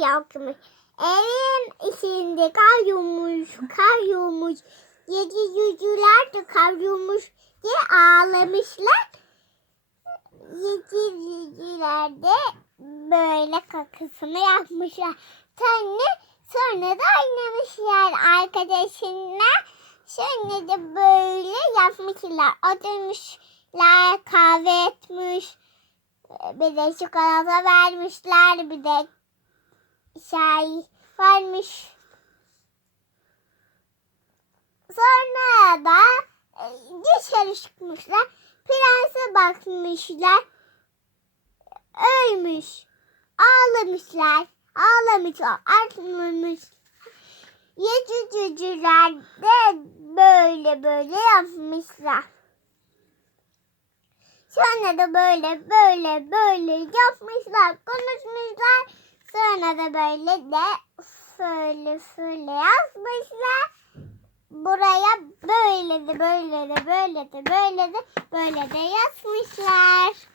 yakmış. Evin içinde kar yağmış, kar yağmış. Yedi yüzüler de kar yağmış diye ağlamışlar. Yedi yüzüler de böyle kakasını yapmışlar. Sonra, sonra da oynamışlar arkadaşınla. Sonra da böyle yapmışlar. Oturmuşlar, kahve etmiş. Bir de çikolata vermişler. Bir de şey varmış. Sonra da e, dışarı çıkmışlar. Prense bakmışlar. Ölmüş. Ağlamışlar. Ağlamışlar. Artmamış. Yecücücüler de böyle böyle yapmışlar. Sonra da böyle böyle böyle yapmışlar, konuşmuşlar. Sonra da böyle de şöyle şöyle yazmışlar. Buraya böyle de böyle de böyle de böyle de böyle de yazmışlar.